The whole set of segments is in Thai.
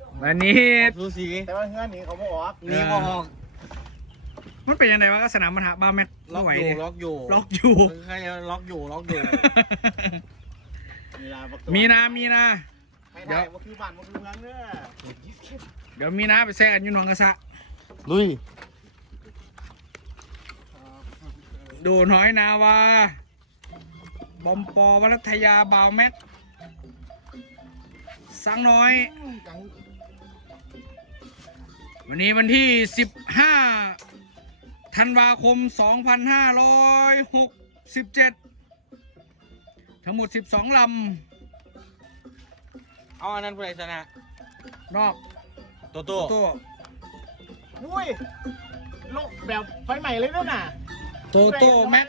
วันนี้ดูสีแต่ว่าเงื่อนนี้เขาบอกว่านี่มองมันเป็นยังไงวะก็สนามมหาบาแมตล็อกไหวอยู่เลยล็อกอยู่ล็อกอยู่ใครล็อกอยู่ล็อกอยู่มีนาให้ได้ว่าคือบ้านว่าคือเมืองเนื้อเดี๋ยวมีนาไปแซะกันอยู่หนองกระสะลุยดูน้อยนาวาบอมปอวัฒยาบาวแมตสังน้อย วันนี้วันที่ 15 ธันวาคม 2567 ทั้งหมด 12 ลเอาอันนั้นผู้ใดชนะำ นอกโตโต้ตัวอุ้ยโลกแบบไฟใหม่เลยด้วยน่ะโตโต้แม็ก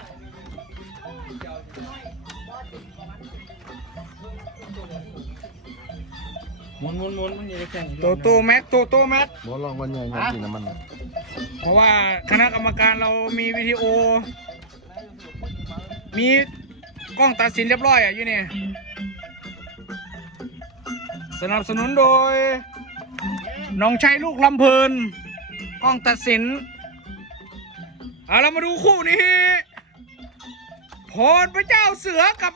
หมุนมันอยู่ในแข่งโตโต้แม็กบอลลองวันใหญ่ยังกินน้ำมันเพราะว่าคณะกรรมการเรามีวิดีโอ มีกล้องตัดสินเรียบร้อยอยู่นี่ สนับสนุนโดยน้องชัยลูกลำเพลินกล้องตัดสินเรามาดูคู่นี้พรพระเจ้าเสือกับ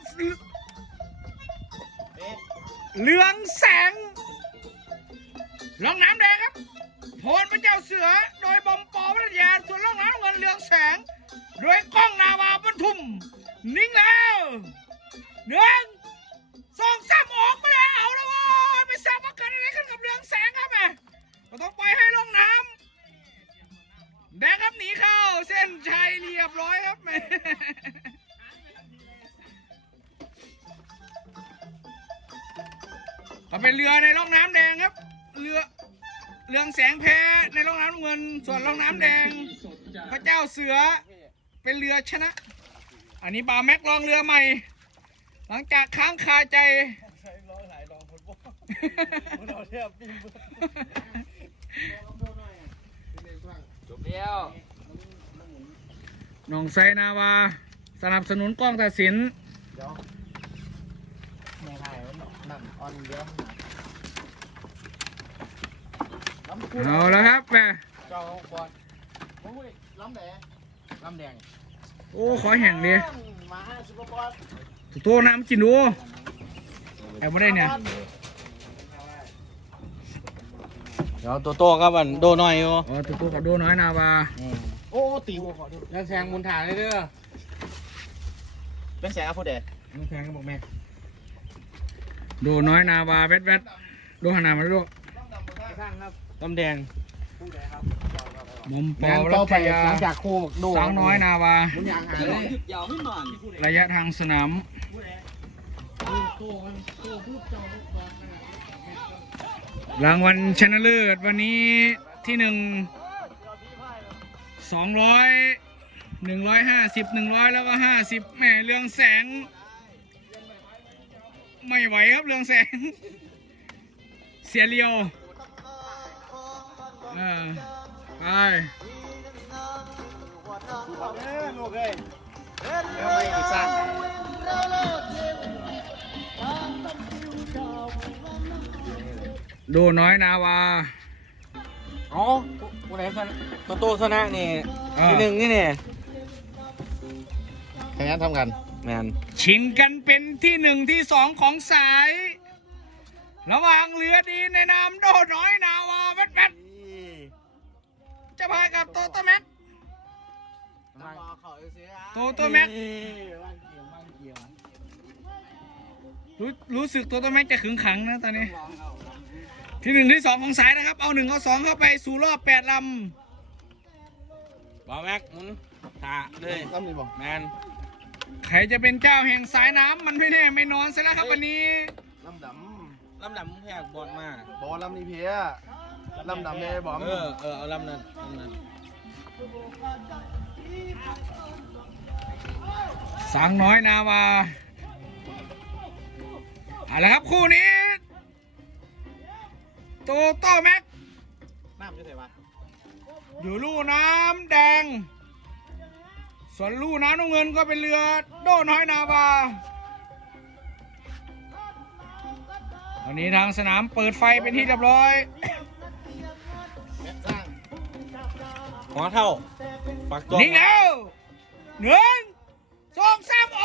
เรืองแสงล่องน้ำแดงครับพรพระเจ้าเสือโดยบอมปอวัฒยาส่วนล่องน้ำเงินเรืองแสงโดยกล้องนาวาปทุมนิ่งแล้ว1 2 3ออกมาแล้วเอาแล้วไม่ทราบว่าเกิดอะไรขึ้นกับเรืองแสงครับเราต้องปล่อยให้ลงน้ำแดงครับหนีเข้าเส้นชัยเรียบร้อยครับแม่ก็เป็นเรือในร่องน้ำแดงครับเรืองแสงแพ้ในร่องน้ำเงินส่วนร่องน้ำแดงพระเจ้าเสือเป็นเรือชนะอันนี้บาแม็กลองเรือใหม่หลังจากค้างคาใจจบแล้วหนองไซนาวาสนับสนุนกล้องตัดสินเดี๋ยวแม่ไทยนั่นออนเดียวเอาแล้วครับแม่เจ้าบอลโอ้ยล้ำแดงน้ำแดงโอ้ขอแห่งดิมา50 บอลตัวน้ำกินดูแอบไม่ได้เนี่ยเดี๋ยวโตโต้ครับอันโดน้อยอยู่อ๋อตัวกับโดน้อยนาวาโอ้ตีหัวขอดูยังแซงบนฐานเลยเด้อเป็นแสงอะพูดเด็ดยังแซงก็บอกแม่โดน้อยนาวาแวดโดหนามาดูน้ำแดงบอมปอวัฒยาหลังจากคู่บอกโดสางน้อยนาวามุนยางหาเลยระยะทางสนามรางวัลชนะเลิศวันนี้ที่1 200 150 100แล้วก็50แหม่เรืองแสงไม่ไหวครับเรืองแสงเสียเรียวไปลูกเอ้ยแล้วไม่อีกสั้นโดน้อยนาวาอ๋อผู้ใดชนะโตโต้ชนะนี่ที่1นี่เนี่ยแข่งกันทำกันแมนชิงกันเป็นที่1ที่2ของสาย ระหว่างเรือดีในนามโดน้อยนาวาแวดจะพายกับโตโตแม็กโตโตแม็กรู้สึกโตโตแม็กจะขึงขังนะตอนนี้ที่1ที่2ของสายนะครับเอา1เอา2เข้าไปสู่รอบ8 ลบอลแม็กหมุนถ่าเลยล้ำนี่บอกแมนำใครจะเป็นเจ้าแห่งสายน้ำมันไม่แน่ไม่นอนซะแล้วครับวันนี้ล้ำดลำดับมึงแพกบอลมาำบอลล้ำนี่เพี้ยล้ำดำเลยบอมเอาลำนั้นสางน้อยนาวาเอาละครับคู่นี้โตโต้แม็กน้ำจะใส่ปะอยู่ลู่น้ำแดง ส่วนลู่น้ำน้ำเงินก็เป็นเรือโดน้อยนาวาตอนนี้ทางสนามเปิดไฟเป็นที่เรียบร้อยแม็กสร้างหัวเท่าปักตัวนิ่งแล้ว1 2 3อ